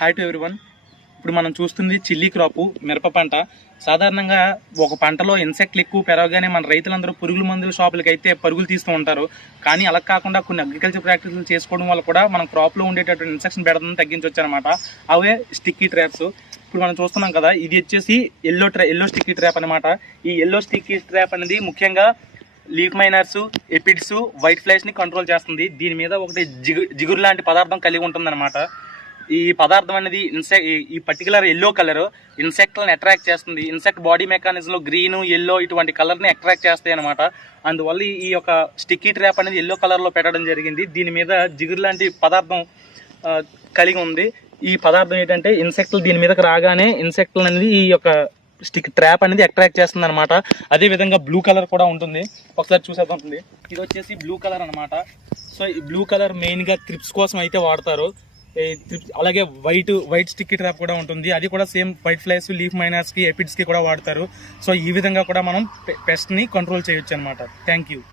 Hi to everyone. ఇప్పుడు మనం చూస్తుంది చిల్లీ క్రాపు, మిరప పంట. సాధారణంగా ఒక పంటలో ఇన్సెక్ట్లు ఎక్కువ పెరగగానే మన రైతులందరూ పురుగుల మందుల షాపులకి అయితే పరుగులు తీస్తూ ఉంటారు. కానీ అలా కాకుండా కొన్ని అగ్రికల్చర్ ప్రాక్టీసులు చేసుకోవడం వల్ల కూడా మనం క్రాప్లో ఉండేటటువంటి ఇన్సెక్షన్ పెడతాన్ని తగ్గించవచ్చు అనమాట. అవే స్టిక్కీ ట్రాప్స్. ఇప్పుడు మనం చూస్తున్నాం కదా, ఇది వచ్చేసి ఎల్లో స్టిక్కీ ట్రాప్ అనమాట. ఈ ఎల్లో స్టిక్కీ ట్రాప్ అనేది ముఖ్యంగా లీఫ్ మైనర్స్, ఎపిడ్స్, వైట్ ఫ్లైస్ని కంట్రోల్ చేస్తుంది. దీని మీద ఒకటి జిగురు లాంటి పదార్థం కలిగి ఉంటుంది అనమాట. ఈ పదార్థం అనేది ఈ పర్టికులర్ ఎల్లో కలర్ ఇన్సెక్ట్లను అట్రాక్ట్ చేస్తుంది. ఇన్సెక్ట్ బాడీ మెకానిజంలో గ్రీన్, ఎల్లో ఇటువంటి కలర్ని అట్రాక్ట్ చేస్తాయి అనమాట. అందువల్ల ఈ యొక్క స్టిక్కీ ట్రాప్ అనేది ఎల్లో కలర్లో పెట్టడం జరిగింది. దీని మీద జిగురు లాంటి పదార్థం కలిగి ఉంది. ఈ పదార్థం ఏంటంటే ఇన్సెక్ట్లు దీని మీదకి రాగానే ఇన్సెక్ట్లు అనేది ఈ యొక్క స్టిక్ ట్రాప్ అనేది అట్రాక్ట్ చేస్తుంది అనమాట. అదే విధంగా బ్లూ కలర్ కూడా ఉంటుంది, ఒకసారి చూసేద్దాం. ఇది వచ్చేసి బ్లూ కలర్ అనమాట. సో ఈ బ్లూ కలర్ మెయిన్గా త్రిప్స్ కోసం అయితే వాడతారు. అలాగే వైట్ స్టిక్కీ ట్రాప్ కూడా ఉంటుంది. అది కూడా సేమ్ వైట్ ఫ్లైస్, లీఫ్ మైనర్స్కి, ఎపిడ్స్కి కూడా వాడతారు. సో ఈ విధంగా కూడా మనం పెస్ట్ని కంట్రోల్ చేయొచ్చు అనమాట. Thank you.